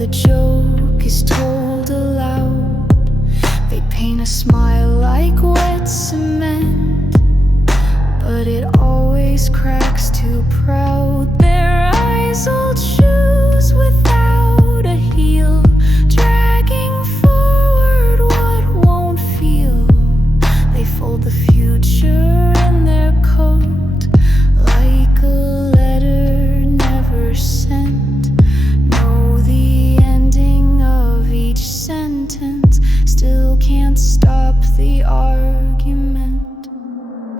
the joke is told aloud. They paint a smile like wet cement, but it always cracks too proud. Their eyes hold shoes without a heel, dragging forward what won't feel. They fold the future in their coat like a letter never sent. Know the ending of each sentence, still can't stop the argument.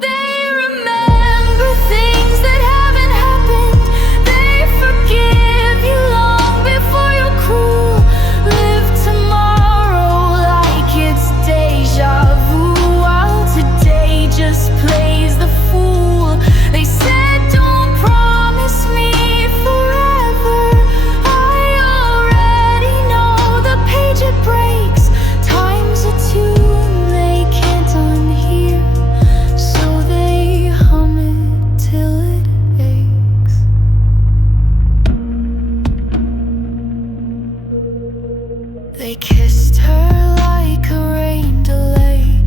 They remember things that haven't happened. They forgive you long before you're cruel. Live tomorrow like it's deja vu, while today just plays the fool. They said don't promise me forever. I already know the page it breaks. Time's a tune they can't unhear, so they hum it till it aches. They kissed her like a rain delay,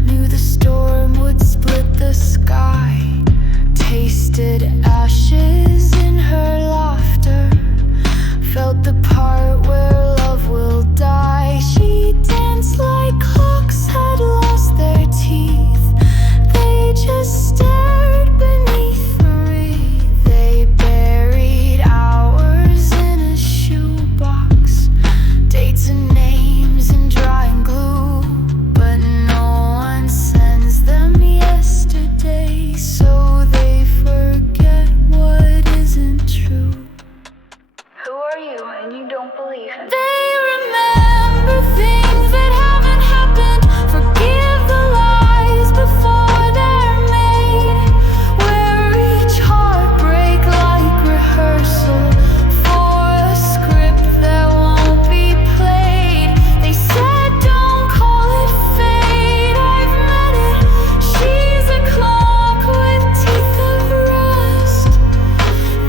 knew the storm would split the sky, tasted ashes in her laughter, felt the part where love will die. She danced like clocks had lost their teeth. They just stared beneath the wreath. They buried hours in a shoebox, dates and names and drawing glue, but no one sends them yesterday, so they forget what isn't true. Who are you and you don't believe in? They remember things that haven't happened. Forgive the lies before they're made. Wear each heartbreak like rehearsal for a script that won't be played. They said don't call it fate. I've met it. She's a clock with teeth of rust.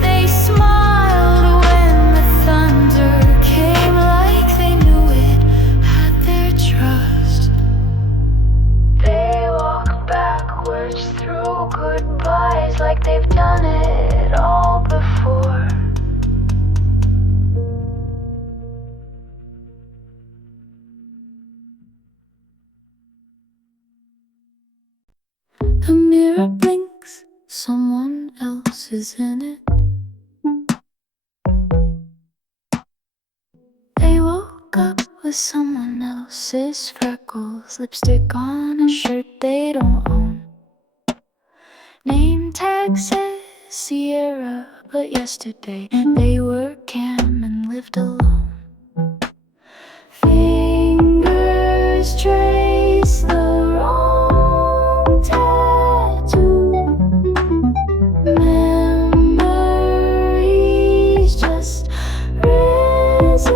They smiled when the thunder came, like they knew it had their trust. They walk backwards through goodbyes like they've done it all before. The mirror blinks, someone else is in it. They woke up with someone else's freckles, lipstick on a shirt they don't own. Name tag says Sierra, but yesterday they were Cam and lived alone. Fingers trace the wrong tattoo. Memories just residue.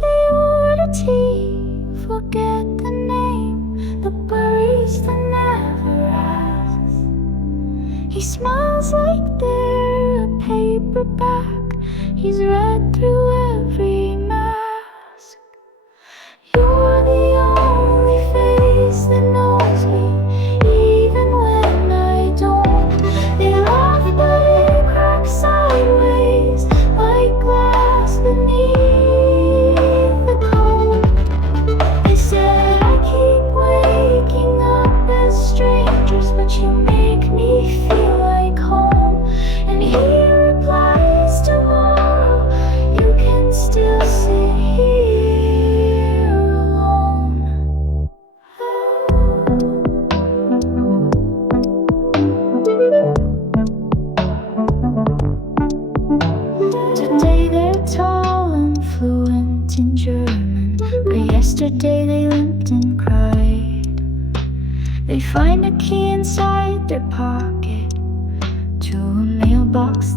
They order tea, forget the name. The barista never asks. He smiles like they're a paperback. He's read through every mask. You're the only face that knows me, even when I don't. They laugh but it cracks sideways like glass beneath the cone. They said I keep waking up as strangers, but you make me feel like home. And he replies tomorrow, you can still sit here alone. Today they're tall and fluent in German, but yesterday they limped and cried. They find a key inside their pocket to a mailbox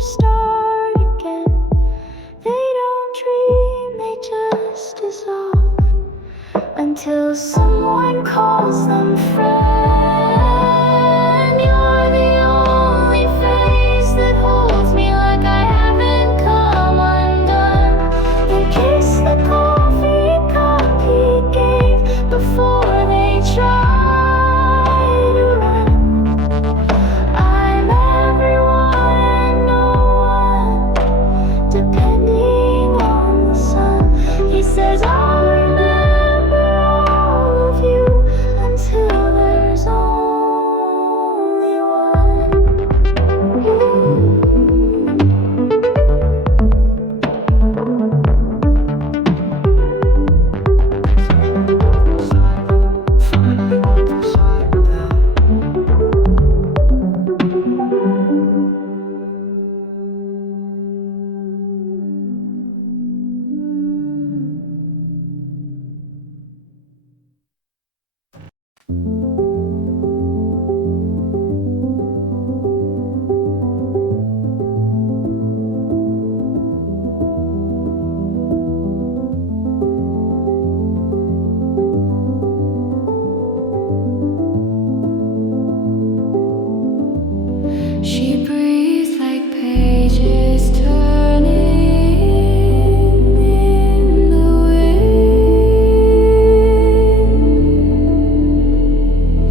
start again. They don't dream, they just dissolve until someone calls them friend. You're the only face that holds me like I haven't come undone. You kiss the coffee cup he gave before they try to run. I'm everyone and no one, depending on the sun. He says I'll remember all of you until there's only one. She breathes like pages turning in the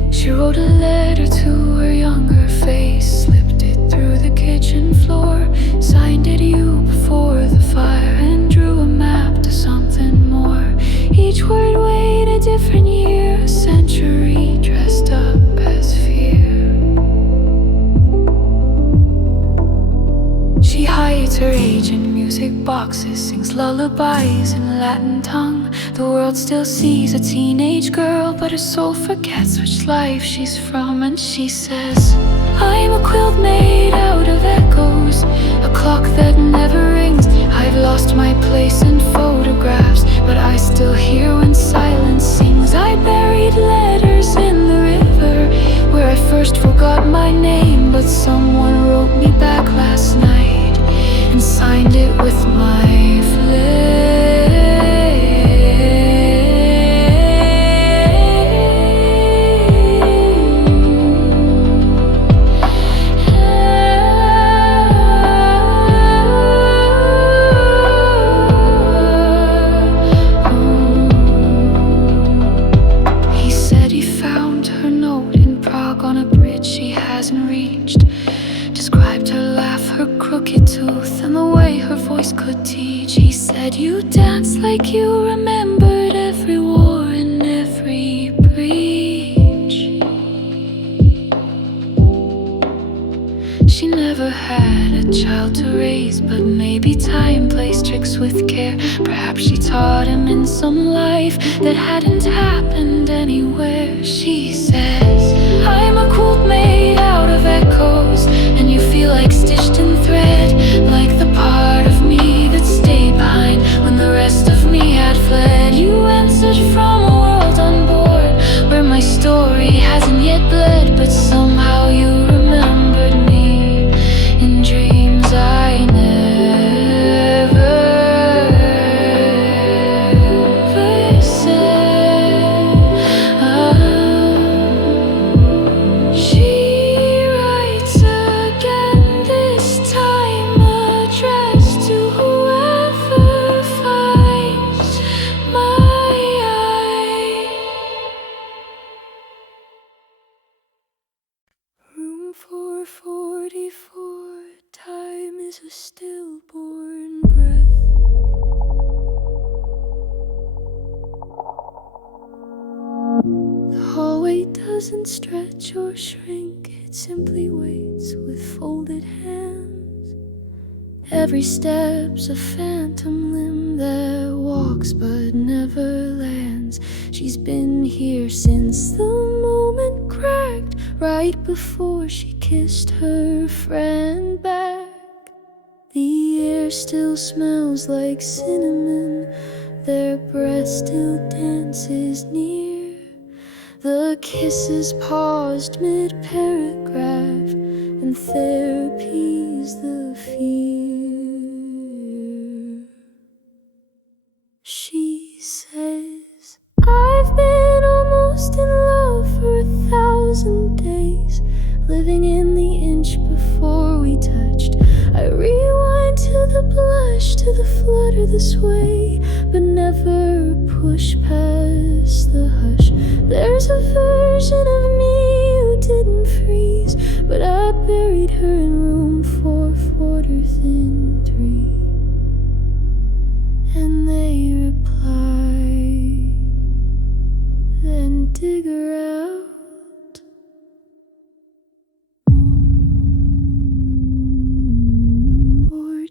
wind. She wrote a letter to her younger face, slipped it through the kitchen floor, signed it you before the fire, and drew a map to something more. Each word weighed a different year, a century dressed up as fear. She hides her age in music boxes, sings lullabies in Latin tongue. The world still sees a teenage girl, but her soul forgets which life she's from. And she says, I'm a quilt made out of echoes, a clock that never rings. I've lost my place in photographs, but I still hear when silence sings. I buried letters in the river where I first forgot my name, but someone wrote me back last night and signed it with my flame. He said he found her note in Prague on a bridge she hasn't reached. Described her laugh, her crooked tooth, and the way her voice could teach. He said you danced like you remembered every war and every breach. She never had a child to raise, but maybe time plays tricks with care. Perhaps she taught him in some life that hadn't happened anywhere. She says, I'm a quilt made out of echoes, and you feel like stitched in thread, like the part of me that stayed behind when the rest of me had fled. You answered from a world unborn, where my story hasn't yet bled, but somehow you remembered me in dreams I never said. She writes again, this time addressed to whoever finds my eye. Room 444, time is a stillborn breath. The hallway doesn't stretch or shrink, it simply waits with folded hands. Every step's a phantom limb that walks but never lands. She's been here since the moment cracked, right before she kissed her friend back. The air still smells like cinnamon, their breath still dances near. The kisses paused mid-paragraph, and therapy's the fear. living in the inch before we touched. I rewind to the blush, to the flutter, the sway, but never push past the hush. There's a version of me who didn't freeze, but I buried her in room 4/4-3. And they reply, then dig her out. Or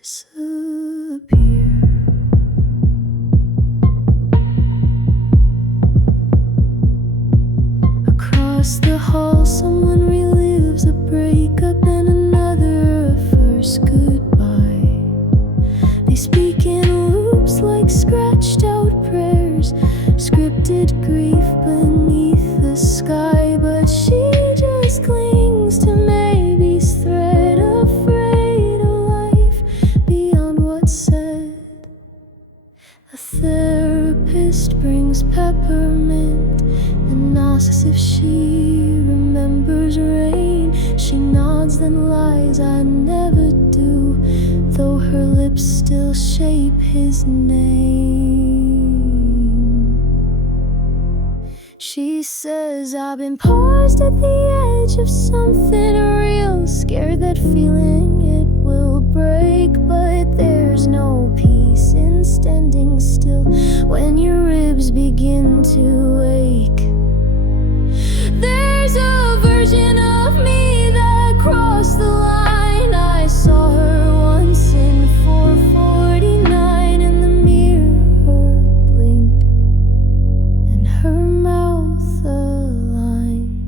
disappear. Across the hall, someone relives a breakup and another a first goodbye. They speak in loops like scratched out prayers, scripted grief beneath the sky, but she just clings to maybe's thread, afraid of life beyond what's said. A therapist brings peppermint and asks if she remembers rain. She nods then lies, I never do, though her lips still shape his name. She says, I've been paused at the edge of something real, scared that feeling it will break, but there's no peace in standing still when your ribs begin to ache. There's a version of me that crossed the line. I saw her once in 449, and the mirror blinked and her mouth aligned.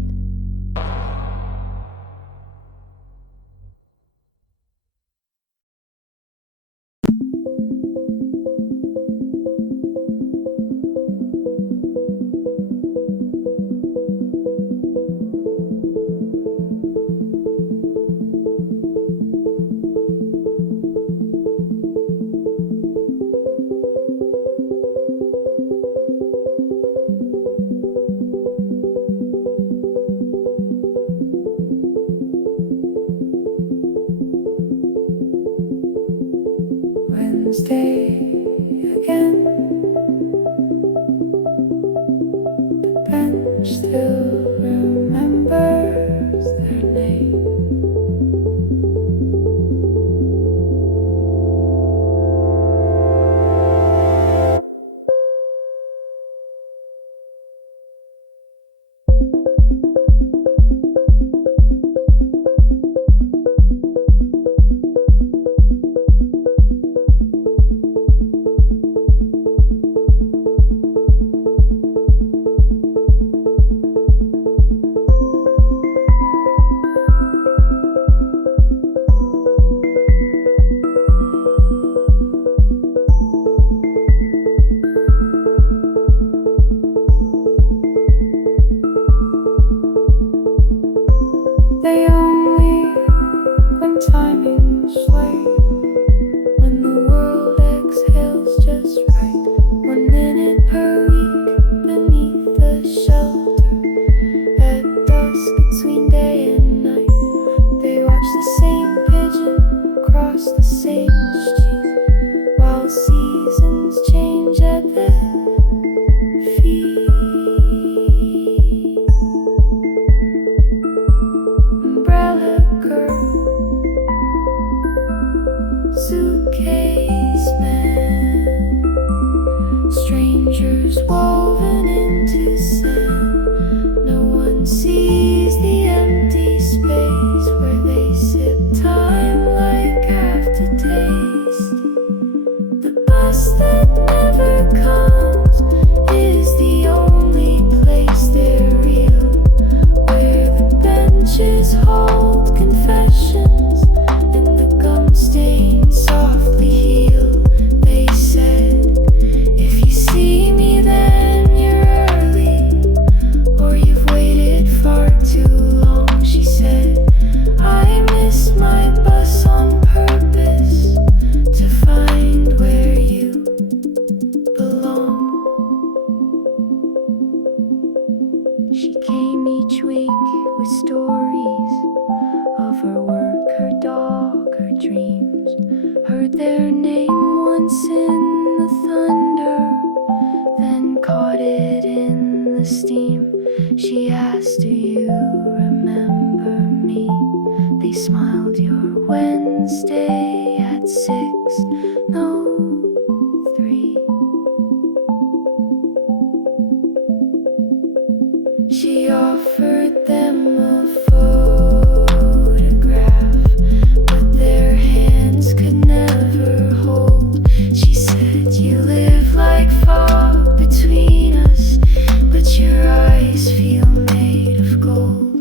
Wednesday again. The bench still remembers their name. They only when timing's late, when the world exhales just right, 1 minute per week beneath the shelter, at dusk between day and night. They watch the same pigeon cross the same street, while seasons change at their feet. Umbrella girl, suitcase man, strangers woven into sand. No one sees the empty space where they sip time like aftertaste. The bus that never comes is the only place they're real, where the benches hold confessions and the gum stain softly dreams. Heard their name once in the thunder, then caught it in the steam. She asked, do you remember me? They smiled, your Wednesday at 6, no 3. She offered them a photograph, but their hands could never hold. She said, you live like fog between us, but your eyes feel made of gold.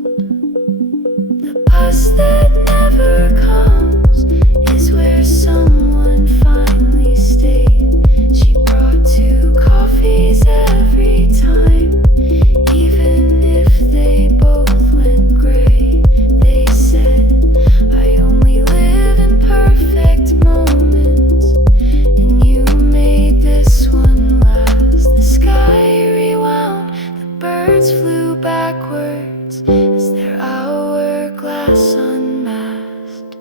The bus that never comes is where someone finally stayed. She brought 2 coffees every time, even if they both went gray. They said, I only live in perfect moments, and you made this one last. The sky rewound, the birds flew backwards as their hourglass unmasked.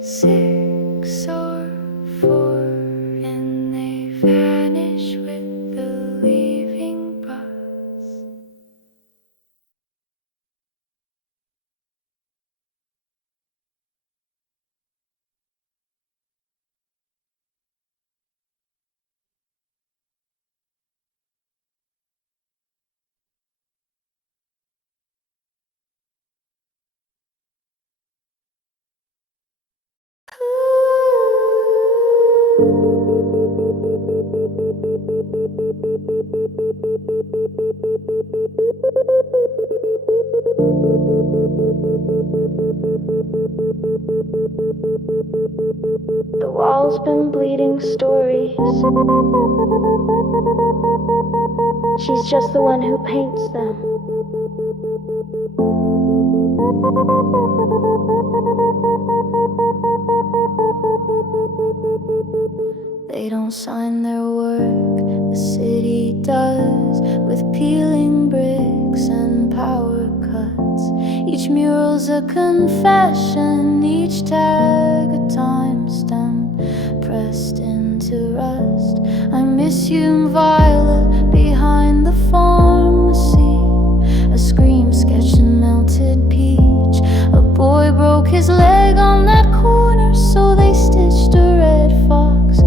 Six or 4, and they vanish with the leaving bus. The wall's been bleeding stories. She's just the one who paints them. They don't sign their work, the city does, with peeling bricks and power cuts. Each mural's a confession, each tag a timestamp pressed into rust. I miss you, Violet, behind the pharmacy. A scream sketched in melted peach. A boy broke his leg on that corner, so they stitched a red fox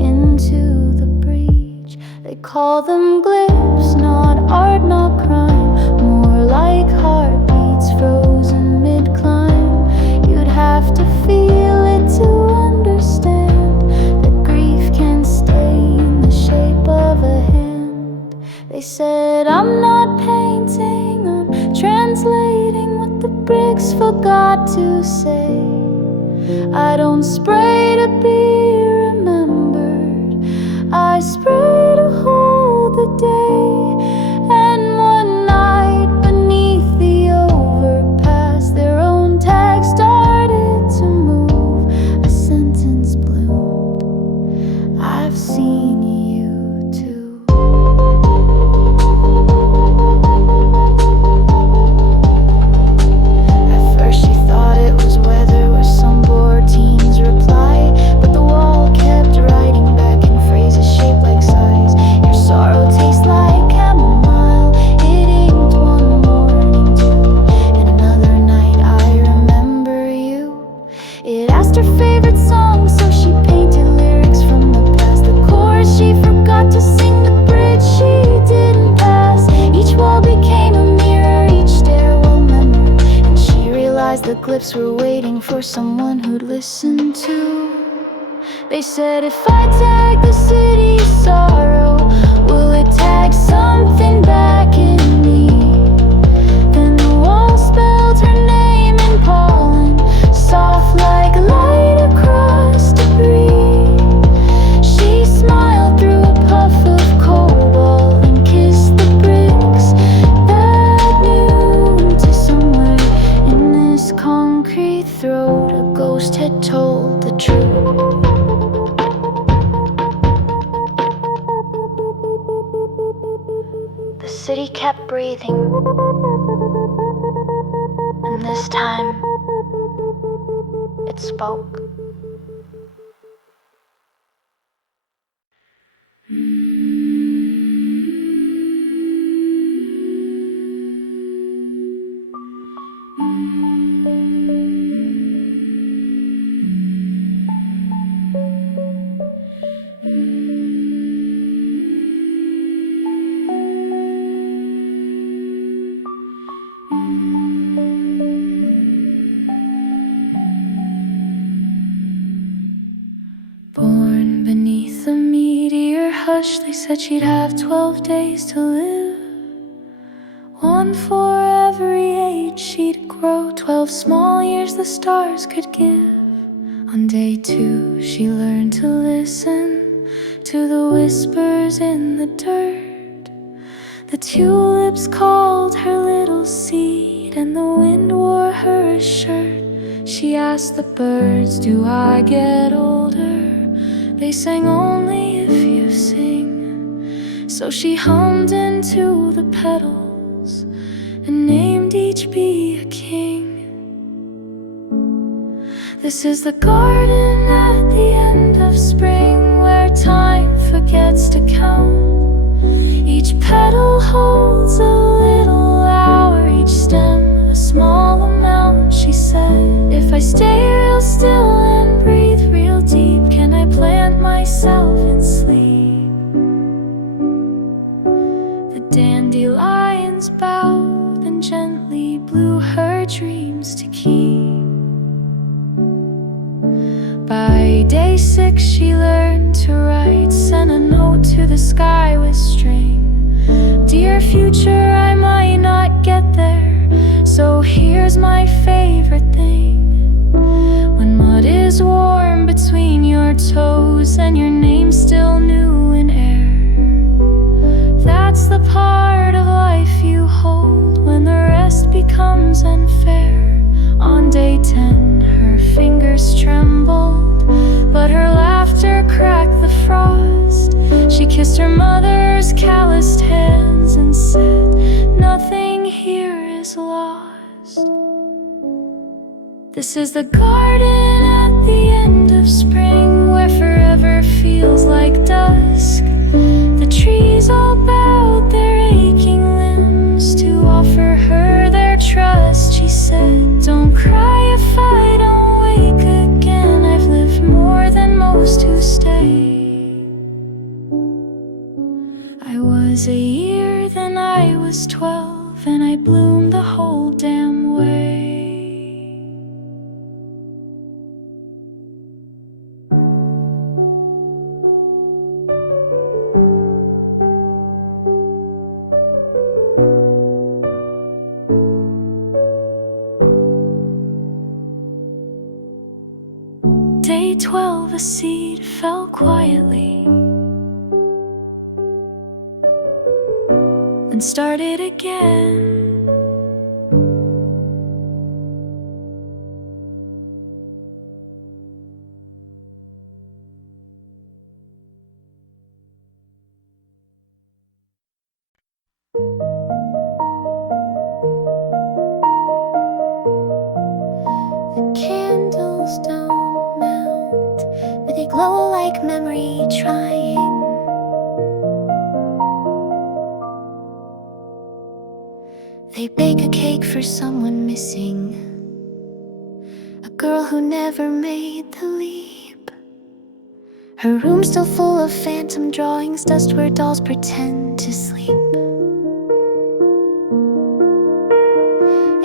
into the breach. They call them glyphs, not art, not crime, more like heartbeats frozen mid-climb. You'd have to feel it to understand that grief can stay in the shape of a hand. They said, I'm not painting, I'm translating what the bricks forgot to say. I don't spray to be remembered, I spray to hold the day. And one night beneath the overpass, their own tag started to move. A sentence bloomed, I've seen you too. At first she thought it was weather or some bored teen's reply, but the wall kept writing back in phrases shaped like sighs. Your sorrow tastes like chamomile, it inked one morning too. And another night I remember you. It asked her favorite song, so she painted lyrics from the past. The chorus she forgot to sing, the bridge she didn't pass. Each wall became a mirror, each stairwell memory. And she realized the glyphs were waiting for someone who'd listen to. They said, if I tag the city's sorrow, will it city kept breathing, and this time it spoke. Born beneath a meteor hush, they said she'd have 12 days to live. One for every age she'd grow, 12 small years the stars could give. On day 2 she learned to listen to the whispers in the dirt. The tulips called her little seed, and the wind wore her a shirt. She asked the birds, do I get older? They sang, only if you sing. So she hummed into the petals and named each bee a king. This is the garden at the end of spring, where time forgets to count. Each petal holds a little hour, each stem a small amount. She said, if I stay real still and breathe real deep, can I plant myself in sleep? The dandelions bowed and gently blew her dreams to keep. By day 6 she learned to write, sent a note to the sky with string. Dear future, I might not get there, so here's my favorite thing. When mud is warm between your toes and your name's still new in air, that's the part of life you hold when the rest becomes unfair. On day 10 her fingers trembled, but her laughter cracked the frost. She kissed her mother's calloused hands and said, nothing here is lost. This is the garden at the end of spring, where forever feels like dusk. The trees all bowed their aching limbs to offer her their trust. She said, don't cry if I don't wake again. I've lived more than most who stay. I was a year, then I was 12, and I bloomed the whole damn way. Day 12 a seed fell quietly and started again. The candles don't melt, but they glow like memory trying. They bake a cake for someone missing, a girl who never made the leap. Her room still full of phantom drawings, dust where dolls pretend to sleep.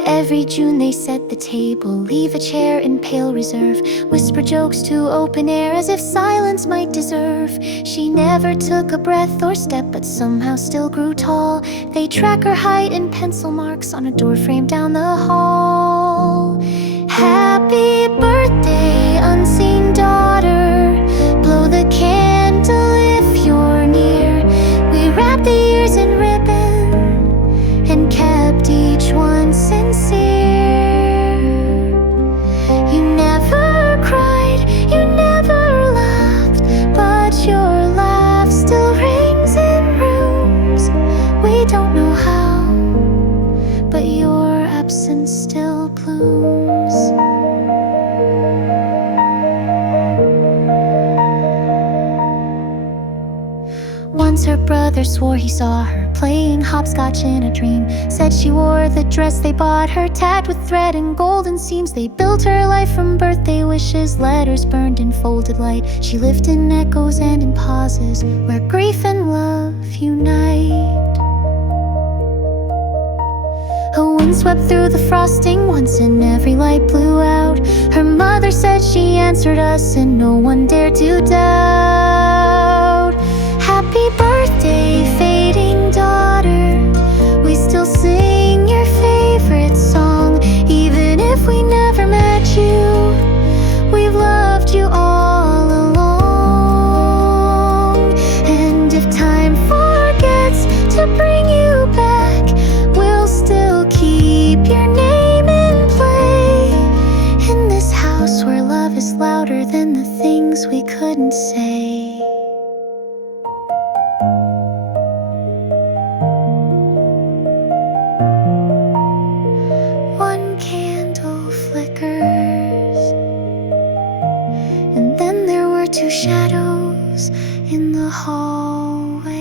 Every June they set the table, leave a chair in pale reserve, whisper jokes to open air as if silence might deserve. She never took a breath or step, but somehow still grew tall. They track her height in pencil marks on a door frame down the hall. Happy birthday, unseen daughter, blow the candle if you're near. We wrapped the years in ribbon and kept each one sincere. You never cried, you never laughed, but your laugh still rings in rooms we don't know father swore he saw her playing hopscotch in a dream. Said she wore the dress they bought her, tagged with thread and golden seams. They built her life from birthday wishes, letters burned in folded light. She lived in echoes and in pauses, where grief and love unite. A wind swept through the frosting once and every light blew out. Her mother said she answered us and no one dared to doubt. Happy birthday, fading daughter. We still sing your favorite song. Even if we never met you, we've loved you all along. And if time forgets to bring you back, we'll still keep your name in play. In this house where love is louder than the things we couldn't say. One candle flickers, and then there were two shadows in the hallway.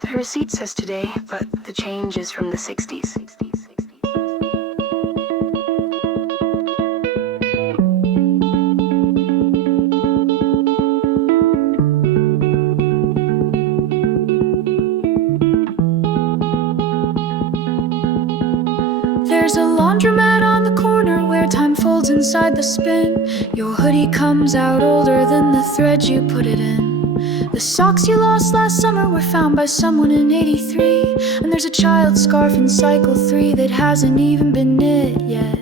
The receipt says today, but the change is from the 60s. There's a laundromat on the corner where time folds inside the spin. Your hoodie comes out older than the thread you put it in. The socks you lost last summer were found by someone in '83. And there's a child's scarf in cycle 3 that hasn't even been knit yet.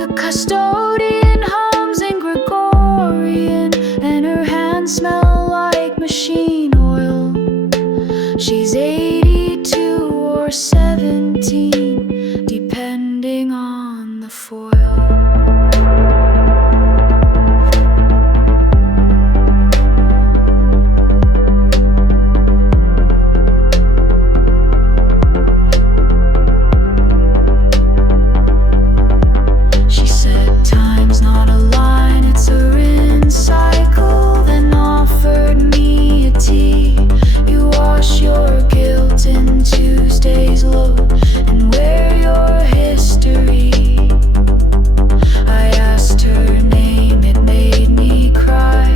The custodian hums in Gregorian, and her hands smell like machine oil. She's 82 or 17, depending on the foil. Tuesday's load and wear your history. I asked her name, it made me cry,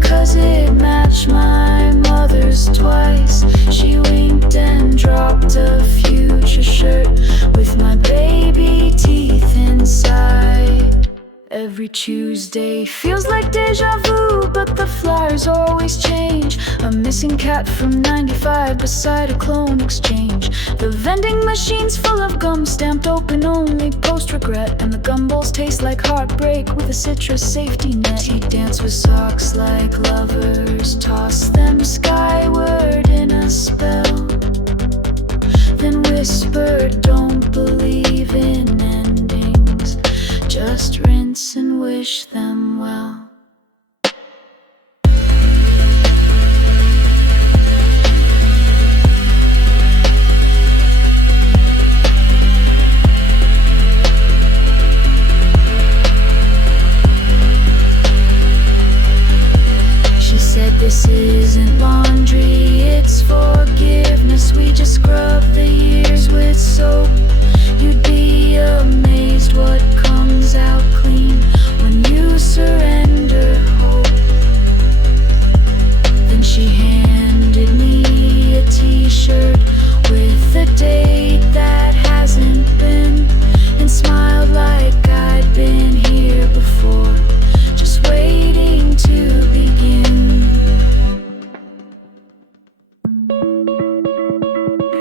'cause it matched my mother's twice. She winked and dropped a future shirt with my baby teeth inside. Every Tuesday feels like deja vu, but the flyers always change. A missing cat from '95 beside a clone exchange. The vending machine's full of gum, stamped open only post-regret. And the gumballs taste like heartbreak with a citrus safety net. He danced with socks like lovers, toss them skyward in a spell, then whispered, don't believe in endings, just rinse and wish them well. She said this isn't laundry, it's forgiveness. We just scrub the years with soap. You'd be amazed what comes out clean when you surrender hope. Then she handed me a t-shirt with a date that hasn't been, and smiled like I'd been here before, just waiting to begin.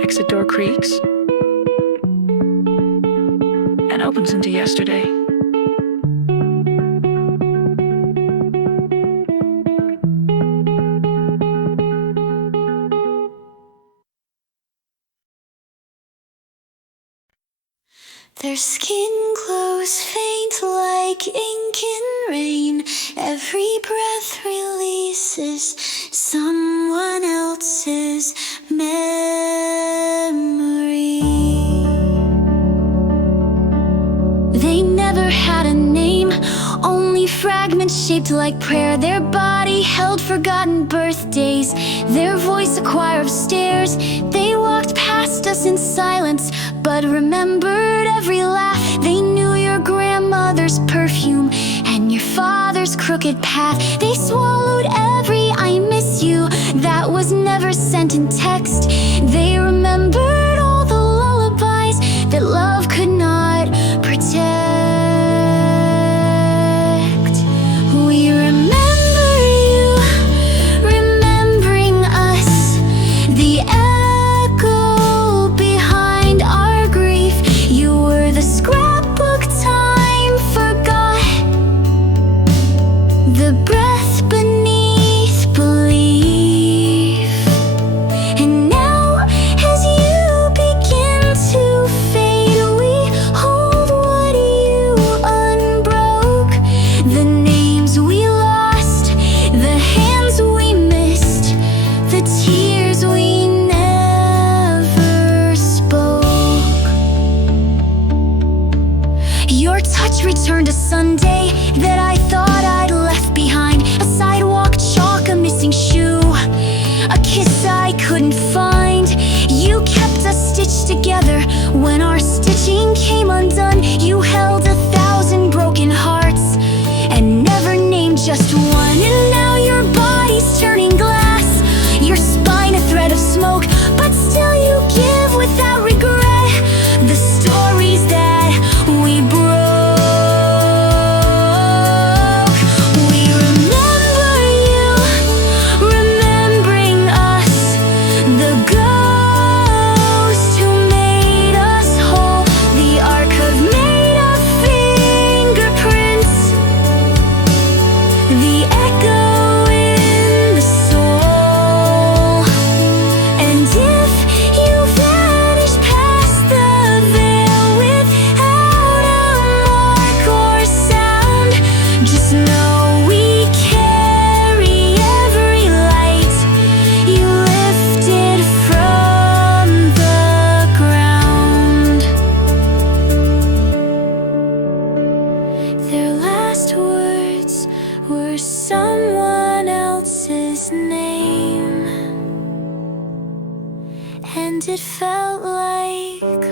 Exit door creaks and opens into yesterday. Their skin glows faint like ink in rain. Every breath releases someone else's memory. They never had a name, only fragments shaped like prayer. Their body held forgotten birthdays, their voice a choir of stairs. They walked past us in silence, but remembered every laugh. They knew your grandmother's perfume and your father's crooked path. They swallowed every "I miss you" that was never sent in text. They remembered all the lullabies that love could not protect. We remember you, remembering us, the echo behind our grief. You were the scrapbook time forgot, the breath beneath belief. And now, as you begin to fade, we hold what you unbroke. The names we lost, the hands we missed, the tears we never spoke. Your touch returned a Sunday that I thought I'd left behind. A sidewalk chalk, a missing shoe, a kiss I couldn't find. You kept us stitched together when our stitching came undone. You held 1,000 broken hearts and never named just one. And now your body's turning glass, your spine a thread of smoke, but still you give without regret the stories that we broke. We remember you, remembering us, the ghost who made us whole, the archive made of fingerprints, the echo in the soul. And if you vanish past the veil without a mark or sound, just know we carry every light you lifted from the ground. Their last words were someone else's name, and it felt like